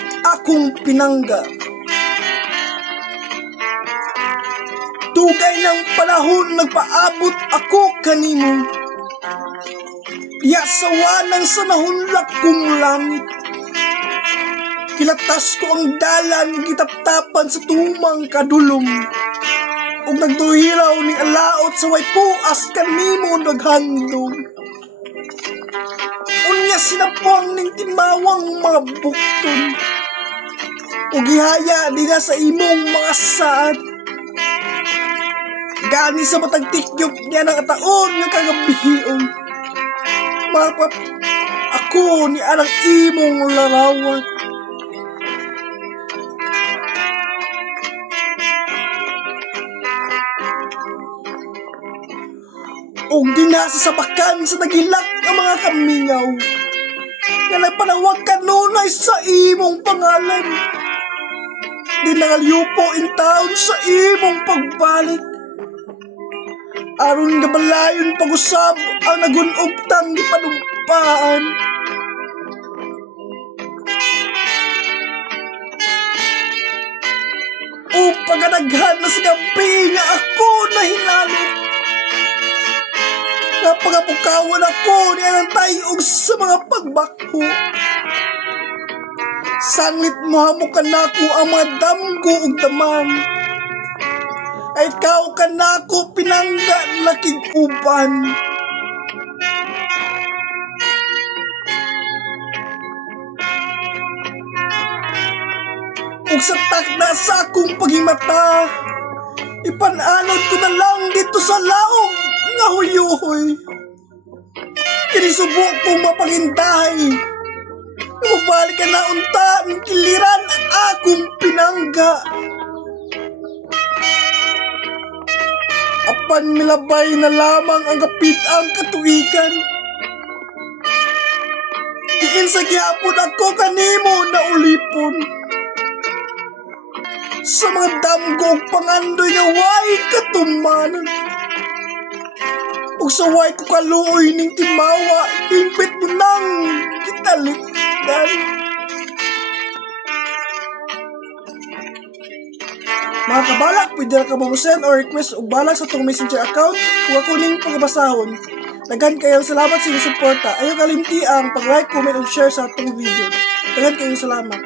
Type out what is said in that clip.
balik akong pinangga. Dugay ng panahon nagpaabot ako kanimo. Yasawa ng sanahunlak kong langit. Kilatas ko ang dalan, gitaptapan sa tumang kadulom. Ug nagduhiraw ni alaot sa way puas kanimo naghandog. Unya sinapwang ning timawang mga bukton. Ug gihaya di na sa imong mga saad. Gani sa matag tikyop niya ng ataon nga kagabihion. Mapap ako ni anang imong larawan. O ginasasapakan sa nagilak ang mga kamingaw nga nagpanawag kanunay sa imong pangalan. Di nangalyupo in taon sa imong pagbalik. Aron nga balayon pag-usab ang nagunubtang di panumpaan. O paganaghan na sa gabi nga ako na hinalo. Napagapukawan ako niya ng tayog sa mga pagbakho. Sanglit mo hamukan nako ang mga damgo ug damam. Ay ikaw ka nako pinangga laking uban. Ug sa takda sa akong paghimata, ipananod ko na lang dito sa laog nga huyuhoy. Kinisubo kong mapangindahay. Mabalik ka na unta ng kiliran akong pinangga. Apan milabay na lamang ang kapit ang katuigan. Diin sa gihapon ako kanimo na ulipon. Sa mga damgo pangandoy nga way katumanan. Ug sa way ko kaluoy ning timawa, impit mo nang kitalikdan. Mga kabalak, pwede na ka mamusend or request o balak sa itong messenger account kung ako ning pagkabasahon. Daghan kayong salamat sa inyong suporta. Ayaw kalimti ang pag-like, comment, and share sa itong video. Daghan kayong salamat.